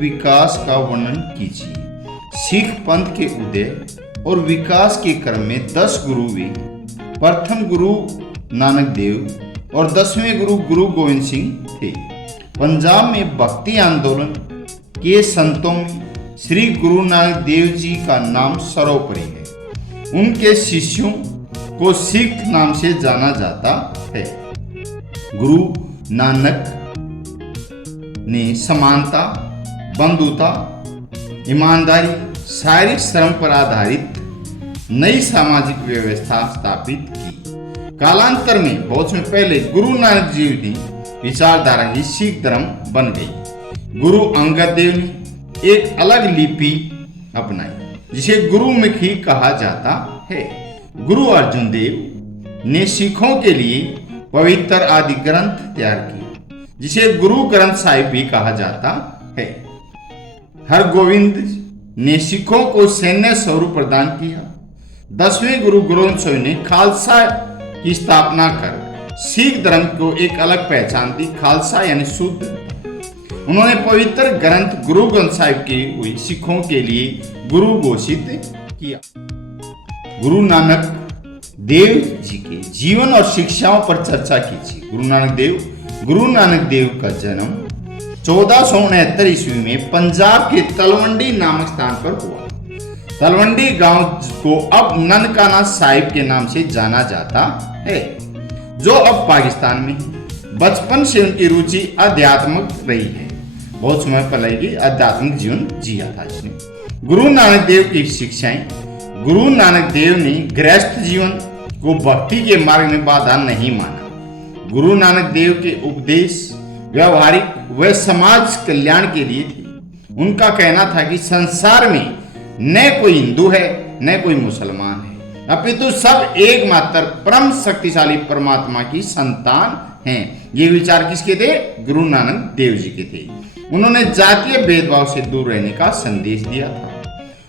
विकास का वर्णन कीजिए। सिख पंथ के उदय और विकास के क्रम में 10 गुरु हुए। प्रथम गुरु नानक देव और 10वें गुरु गुरु गोविंद सिंह थे। पंजाब में भक्ति आंदोलन के संतों में श्री गुरु नानक देव जी का नाम सर्वोपरि है। उनके शिष्यों को सिख नाम से जाना जाता है। गुरु नानक ने समानता, बंधुता, ईमानदारी, शारीरिक श्रम पर आधारित नई सामाजिक व्यवस्था स्थापित की। कालांतर में बहुत समय पहले गुरु नानक जी की विचारधारा ही सिख धर्म बन गई। गुरु अंगद देव ने एक अलग लिपि अपनाई जिसे गुरुमुखी कहा जाता है। गुरु अर्जुन देव ने सिखों के लिए पवित्र आदि ग्रंथ तैयार किए जिसे गुरु ग्रंथ साहिब भी कहा जाता है। हरगोविंद ने सिखों को सैन्य स्वरूप प्रदान किया। 10वें गुरु गोविंद सिंह ने खालसा की स्थापना कर सिख धर्म को एक अलग पहचान दी, खालसा यानी शुद्ध। उन्होंने पवित्र ग्रंथ गुरु ग्रंथ साहिब के हुई सिखों के लिए गुरु घोषित किया। गुरु नानक देव जी के जीवन और शिक्षाओं पर चर्चा कीजिए। गुरु नानक देव का जन्म 1469 ईस्वी में पंजाब के तलवंडी नामक स्थान पर हुआ। तलवंडी गांव को अब ननकाना साहिब के नाम से जाना जाता है, जो अब पाकिस्तान में है। बचपन से उनकी रुचि आध्यात्मिक रही है। बहुत समय पहले ही आध्यात्मिक जीवन जिया था इसने। गुरु नानक देव की शिक्षाएं। गुरु नानक देव ने गृहस्थ जीवन को भक्ति के मार्ग में बाधा नहीं माना। गुरु नानक देव के उपदेश व्यवहारिक व समाज कल्याण के लिए थे। उनका कहना था कि संसार में न कोई हिंदू है न कोई मुसलमान है, अपितु सब एकमात्र परम शक्तिशाली परमात्मा की संतान हैं। ये विचार किसके थे? गुरु नानक देव जी के थे। उन्होंने जातीय भेदभाव से दूर रहने का संदेश दिया था।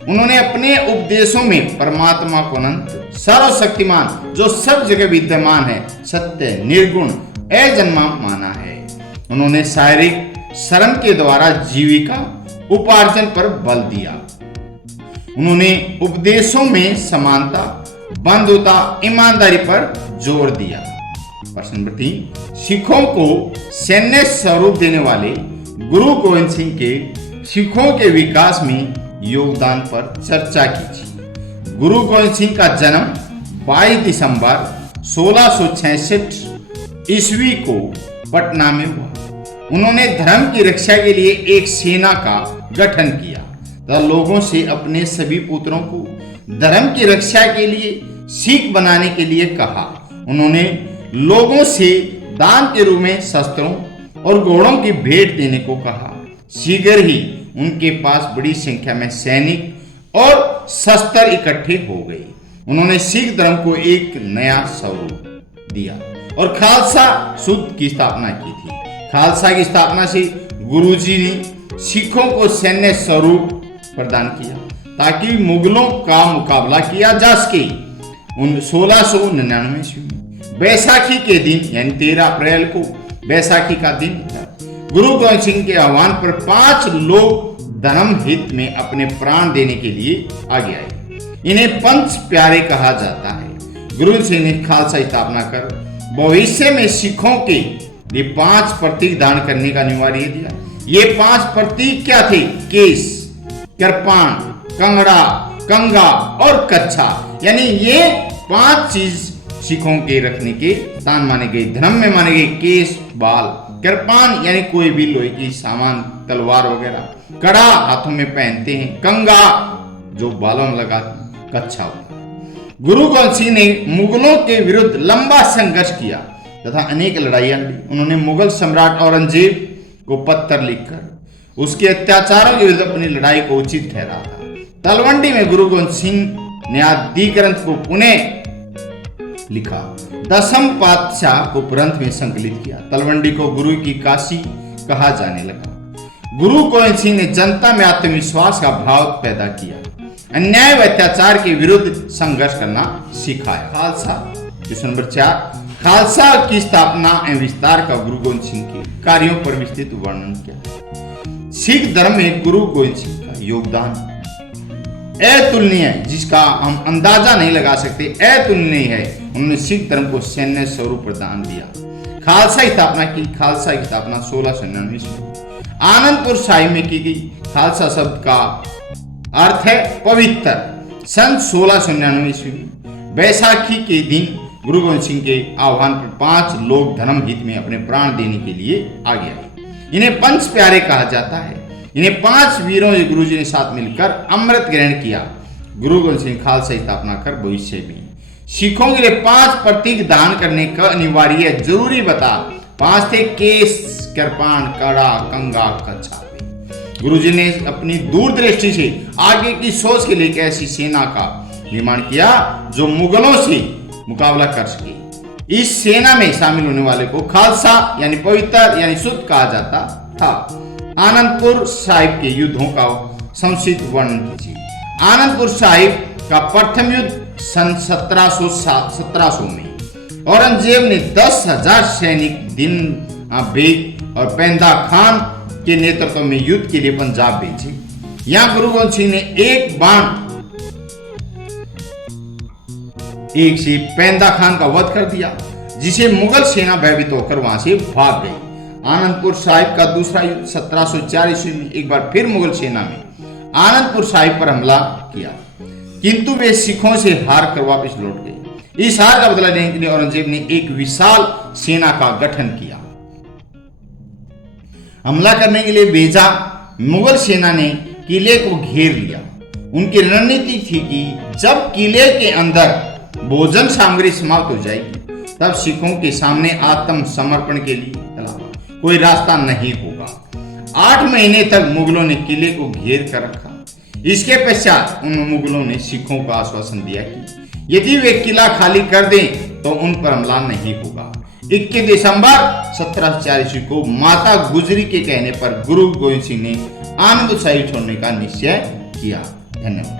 उन्होंने अपने उपदेशों में परमात्मा को अनंत, सर्वशक्तिमान, जो सब जगह विद्यमान है, सत्य, निर्गुण, अजन्मा माना है। उन्होंने शारीरिक श्रम के द्वारा जीविका उपार्जन पर बल दिया। उन्होंने उपदेशों में समानता, बंधुता, ईमानदारी पर जोर दिया। प्रश्न नंबर 3, सिखों को सैन्य स्वरूप देने वाले गुरु गोविंद सिंह के सिखों के विकास में योगदान पर चर्चा कीजिए। गुरु गोविंद सिंह का जन्म 22 दिसंबर 1666 ईस्वी को पटना में हुआ। उन्होंने धर्म की रक्षा के लिए एक सेना का गठन किया तथा लोगों से अपने सभी पुत्रों को धर्म की रक्षा के लिए सिख बनाने के लिए कहा। उन्होंने लोगों से दान के रूप में शस्त्रों और घोड़ों की भेंट देने को कहा। शीघ्र ही उनके पास बड़ी संख्या में सैनिक और शस्त्र इकट्ठे हो गए। उन्होंने सिख धर्म को एक नया स्वरूप दिया और खालसा शुद्ध की स्थापना की थी। खालसा की स्थापना से गुरुजी ने सिखों को सैन्य स्वरूप प्रदान किया ताकि मुगलों का मुकाबला किया जा सके। 1699 ईस्वी में बैसाखी के दिन यानी 13 अप्रैल को बैसाखी का दिन था। गुरु गोविंद सिंह के आह्वान पर 5 लोग धर्म हित में अपने प्राण देने के लिए आगे आए। इन्हें पंच प्यारे कहा जाता है। गुरु सिंह ने खालसा स्थापना कर भविष्य में सिखों के लिए 5 प्रतीक धारण करने का अनिवार्य दिया। ये 5 प्रतीक क्या थे? केस, कृपाण, कंगड़ा, कंगा और कच्छा, यानी ये 5 चीज सिखों के रखने के स्थान माने गए। धर्म में माने गए केस, बाल, कृपाण यानी कोई भी लोहे की सामान, तलवार वगैरह, कड़ा हाथों में पहनते हैं, कंगा जो बालों में लगाते, कच्छा होता है। गुरु गोविंद सिंह ने मुगलों के विरुद्ध लंबा संघर्ष किया तथा अनेक लड़ाइयां लड़ी। उन्होंने मुगल सम्राट औरंगजेब को पत्र लिखकर उसके अत्याचारों के विरुद्ध अपनी लड़ाई को उचित ठहरा था। तलवंडी में गुरु गोविंद सिंह ने आदि ग्रंथ को पुनः लिखा। 10वें पातशाह को ग्रंथ में संकलित किया। तलवंडी को गुरु की काशी कहा जाने लगा। गुरु गोविंद सिंह ने जनता में आत्मविश्वास का भाव पैदा किया, अन्याय व अत्याचार के विरुद्ध संघर्ष करना सिखाया। खालसा, क्वेश्चन नंबर 4, खालसा की स्थापना एवं विस्तार का गुरु गोविंद सिंह के कार्यों पर विस्तृत वर्णन किया। सिख धर्म में गुरु गोविंद सिंह का योगदान अतुलनीय है, जिसका हम अंदाजा नहीं लगा सकते, अतुलनीय है। उन्होंने सिख धर्म को सैन्य स्वरूप प्रदान दिया। खालसा की स्थापना की। खालसा की स्थापना 1699 ईस्वी आनंदपुर साहिब में की गई। खालसा शब्द का अर्थ है पवित्र। सन 1699 ईस्वी में बैसाखी के दिन गुरु गोविंद सिंह के आह्वान पर 5 लोग धर्म हित में अपने प्राण देने के लिए आगे आए। इन्हें पंच प्यारे कहा जाता है। इन्हें 5 वीरों ने गुरु जी ने साथ मिलकर अमृत ग्रहण किया। गुरु गोविंद सिंह खालसा स्थापना कर भविष्य में सिखों के लिए 5 प्रतीक धारण करने का अनिवार्य जरूरी बता। 5 थे केस, कृपाण, कड़ा, कंगा, कच्छा। गुरु जी ने अपनी दूरदृष्टि से आगे की सोच के लिए एक ऐसी सेना का निर्माण किया जो मुगलों से मुकाबला कर सके। इस सेना में शामिल होने वाले को खालसा यानी पवित्र यानी शुद्ध कहा जाता था। आनंदपुर साहिब के युद्धों का संक्षिप्त वर्णन कीजिए। आनंदपुर साहिब का प्रथम युद्ध सन 1700 में औरंगजेब ने 10,000 सैनिक दिन बेग और पेंदा खान के नेतृत्व में युद्ध के लिए पंजाब भेजे। यहां गुरु गोविंद सिंह ने एक बाण एक से पेंदा खान का वध कर दिया, जिसे मुगल सेना भयभीत होकर वहां से भाग गई। आनंदपुर साहिब का दूसरा युद्ध 1704 ईस्वी में एक बार फिर मुगल सेना में आनंदपुर साहिब पर हमला किया, किंतु वे सिखों से हार कर वापस लौट गए। इस हार का बदला लेने के लिए औरंगजेब ने एक विशाल सेना का गठन किया। हमला करने के लिए भेजा। मुगल सेना ने किले को घेर लिया। उनकी रणनीति थी कि जब किले के अंदर भोजन सामग्री समाप्त हो जाएगी तब सिखों के सामने आत्मसमर्पण के लिए कोई रास्ता नहीं होगा। 8 महीने तक मुगलों ने किले को घेर कर रखा। इसके पश्चात उन मुगलों ने सिखों को आश्वासन दिया कि यदि वे किला खाली कर दें तो उन पर हमला नहीं होगा। 21 दिसंबर 1704 ईस्वी को माता गुजरी के कहने पर गुरु गोविंद सिंह ने आनंदपुर साहिब छोड़ने का निश्चय किया। धन्यवाद।